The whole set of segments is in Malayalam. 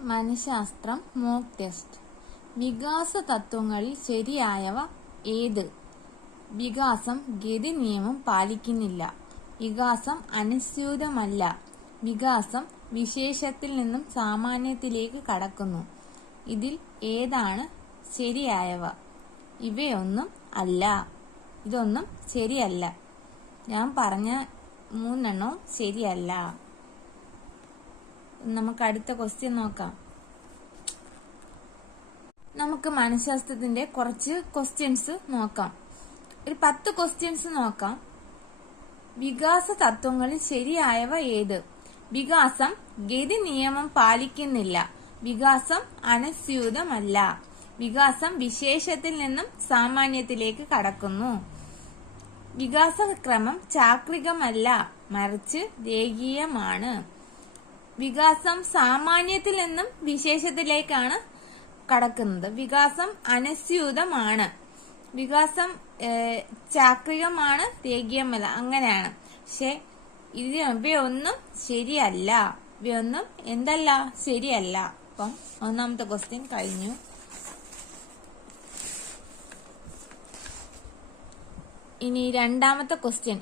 മനഃശാസ്ത്രം മോക്ക് ടെസ്റ്റ്. വികാസ തത്വങ്ങളിൽ ശരിയായവ ഏത്? വികാസം ഗതി നിയമം പാലിക്കുന്നില്ല. വികാസം അനുസ്യൂതമല്ല. വികാസം വിശേഷത്തിൽ നിന്നും സാമാന്യത്തിലേക്ക് കടക്കുന്നു. ഇതിൽ ഏതാണ് ശരിയായവ? ഇവയൊന്നും അല്ല. ഇതൊന്നും ശരിയല്ല. ഞാൻ പറഞ്ഞ മൂന്നെണ്ണവും ശരിയല്ല. നമുക്ക് അടുത്ത ക്വസ്റ്റ്യൻ നോക്കാം. നമുക്ക് മനഃശാസ്ത്രത്തിന്റെ കുറച്ച് ക്വസ്റ്റ്യൻസ് നോക്കാം. ഒരു 10 ക്വസ്റ്റ്യൻസ് നോക്കാം. വികാസ തത്വങ്ങളിൽ ശരിയായവ ഏത്? വികാസം ഗതി നിയമം പാലിക്കുന്നില്ല. വികാസം അനുസ്യൂതമല്ല. വികാസം വിശേഷത്തിൽ നിന്നും സാമാന്യത്തിലേക്ക് കടക്കുന്നു. വികാസക്രമം ചാക്രികമല്ല, മറിച്ച് രേഖീയമാണ്. വികാസം സാമാന്യത്തിൽ നിന്നും വിശേഷത്തിലേക്കാണ് കടക്കുന്നത്. വികാസം അനുസ്യൂതമാണ്. വികാസം ചാക്രികമാണ്, രേഖീയമല്ല. അങ്ങനെയാണ്. പക്ഷെ ഇവയൊന്നും ശരിയല്ല. ഇവയൊന്നും എന്തല്ല? ശരിയല്ല. അപ്പം ഒന്നാമത്തെ ക്വസ്റ്റ്യൻ കഴിഞ്ഞു. ഇനി രണ്ടാമത്തെ ക്വസ്റ്റ്യൻ.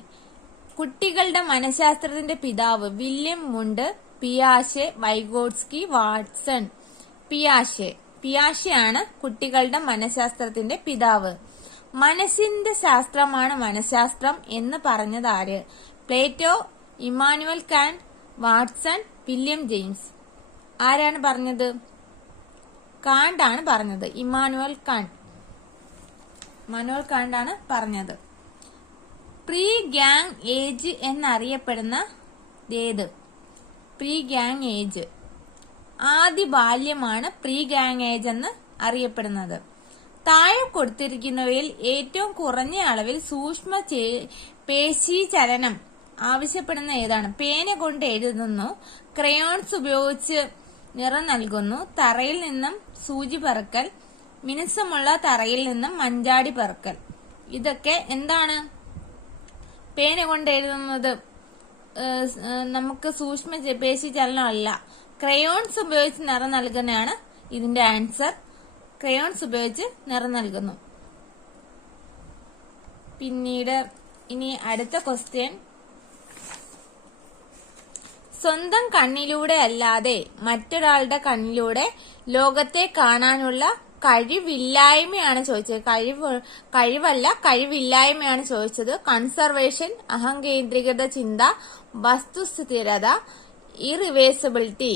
കുട്ടികളുടെ മനഃശാസ്ത്രത്തിന്റെ പിതാവ് വില്യം വുണ്ട്, പിയാഷെ, വൈഗോട്സ്കി, വാട്സൺ. പിയാഷെയാണ് കുട്ടികളുടെ മനഃശാസ്ത്രത്തിന്റെ പിതാവ്. മനസ്സിന്റെ ശാസ്ത്രമാണ് മനഃശാസ്ത്രം എന്ന് പറഞ്ഞത് ആര്? Plato, Emmanuel Kant, Watson, William James. ആരാണ് പറഞ്ഞത്? കാന്റ് ആണ് പറഞ്ഞത്. ഇമ്മാനുവൽ കാന്റ് ആണ് പറഞ്ഞത്. പ്രീ ഗാങ് ഏജ് എന്നറിയപ്പെടുന്ന ഏത്? Pre gang age. ആദ്യ ബാല്യമാണ് പ്രീ ഗാങ് ഏജ് എന്ന് അറിയപ്പെടുന്നത്. താഴെ കൊടുത്തിരിക്കുന്നവയിൽ ഏറ്റവും കുറഞ്ഞ അളവിൽ സൂക്ഷ്മ പേശി ചലനം ആവശ്യപ്പെടുന്ന ഏതാണ്? പേന കൊണ്ട് എഴുതുന്നു, ക്രയോൺസ് ഉപയോഗിച്ച് നിറം നൽകുന്നു, തറയിൽ നിന്നും സൂചി പറക്കൽ, മിനുസമുള്ള തറയിൽ നിന്നും മഞ്ചാടി പറക്കൽ. ഇതൊക്കെ എന്താണ്? പേന കൊണ്ട് എഴുതുന്നത് നമുക്ക് സൂക്ഷ്മ പേശി ചലനമല്ല. ക്രയോൺസ് ഉപയോഗിച്ച് നിറം നൽകുന്നതാണ് ഇതിന്റെ ആൻസർ. ക്രയോൺസ് ഉപയോഗിച്ച് നിറം നൽകുന്നു. പിന്നീട് ഇനി അടുത്ത ക്വസ്റ്റ്യൻ. സ്വന്തം കണ്ണിലൂടെ അല്ലാതെ മറ്റൊരാളുടെ കണ്ണിലൂടെ ലോകത്തെ കാണാനുള്ള കഴിവില്ലായ്മയാണ് ചോദിച്ചത്. കഴിവല്ല, കഴിവില്ലായ്മയാണ് ചോദിച്ചത്. കൺസർവേഷൻ, അഹംകേന്ദ്രീകൃത ചിന്ത, വസ്തുസ്ഥിരത, ഇറിവേഴ്സിബിലിറ്റി.